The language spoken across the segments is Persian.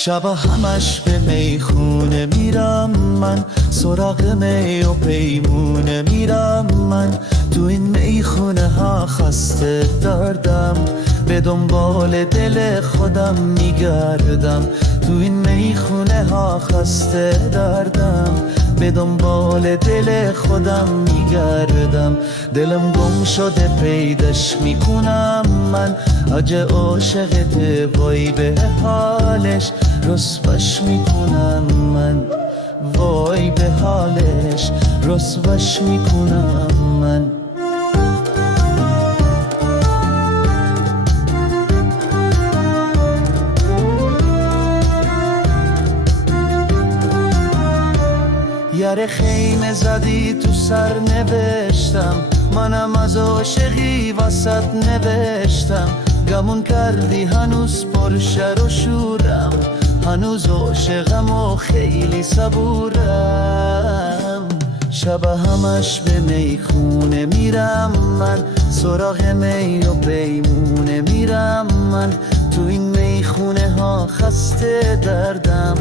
شب همش به میخونه میرم من، سراغ می و پیمونه میرم من. تو این میخونه ها خسته دردم، به دنبال دل خودم میگردم. تو این میخونه ها خسته دردم، به دنبال دل خودم میگردم. دلم گم شده پیداش میکنم من، اگه عاشقته وای به حالش رسواش میکنم من. وای به حالش رسواش میکنم من. یاره خیمه زدی تو سر نوشتم، منم از عاشقی وسط نوشتم. گمون کردی هنوز پرشر و شورم، هنوز عاشقم و خیلی صبورم. شب همش به میخونه میرم من، سراغ می و پیمونه میرم من. تو این میخونه ها خسته دردم،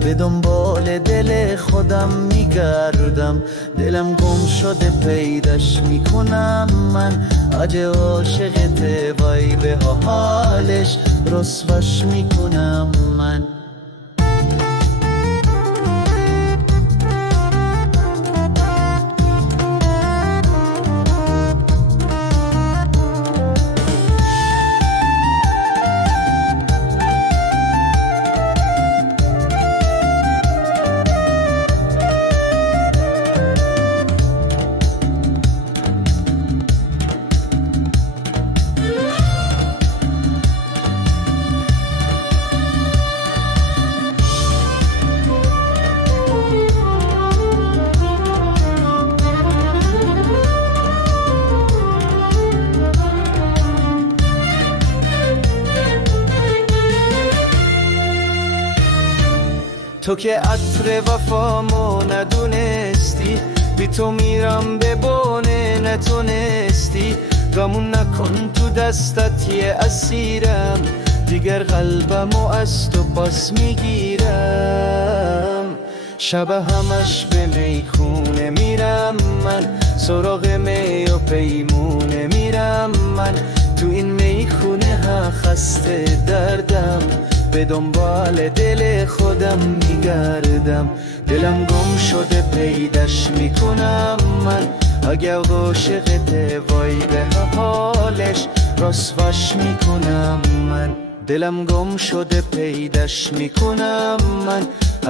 به دنبال دل خودم میگردم. دلم گم شده پیداش میکنم من، اگه عاشقته وای به حالش رسواش میکنم من. تو که عطر وفامو ندونستی، بی تو میرم به بونه نتونستی. گمون نکن تو دستت یه اسیرم، دیگر قلبمو از تو پاس میگیرم. شب همش به میخونه میرم من، سراغ می و پیمونه میرم من. تو این میخونه ها خسته دردم، به دنبال دل خودم میگردم. دلم گم شده پیداش میکنم من، اگه عاشقته وای به حالش رسواش میکنم من. دلم گم شده پیداش میکنم من،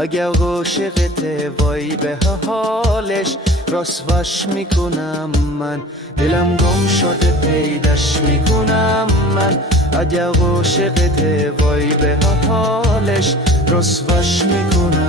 اگه عاشقته وای به حالش رسواش میکنم من. دلم گم شده پیداش میکنم من، اگه عاشقته وای به حالش رسواش میکنم.